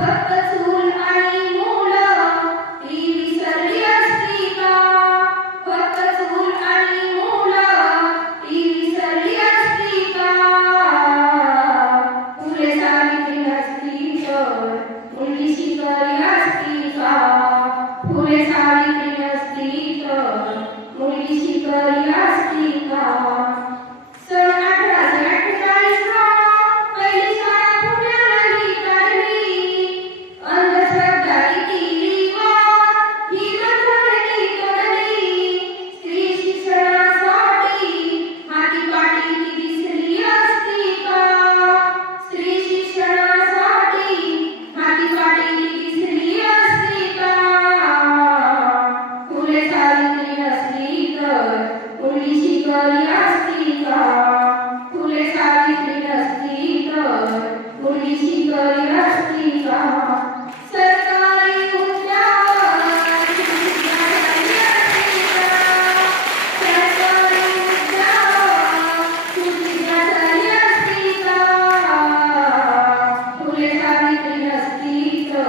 फक्त चूल आणि मुलं ही विसरली असती का? फक्त चूल आणि मुलं ही विसरली असती का? फुले सावित्री नसती तर मुलगी शिकली असती का? फुले सावित्री नसती तर मुलगी शिकली असती का? सन 1848 पहिली शाळा पुण्यालाही काढली. अंधश्रद्धा रीतिरिवाज ही बंधने तोडली. स्त्री शिक्षणासाठी हातीपाटी ती दिसली असती का? स्त्री शिक्षणासाठी हातीपाटी ती दिसली असती का? फुले सावित्री नसली तर मुलगी शिकली असती का? फुले सावित्री नसती तर मुलगी शिकली असती का? सरकारी उद्यावर झाली असती का? सरकारी उद्यावर झाली असती का? फुले सावित्री नसती तर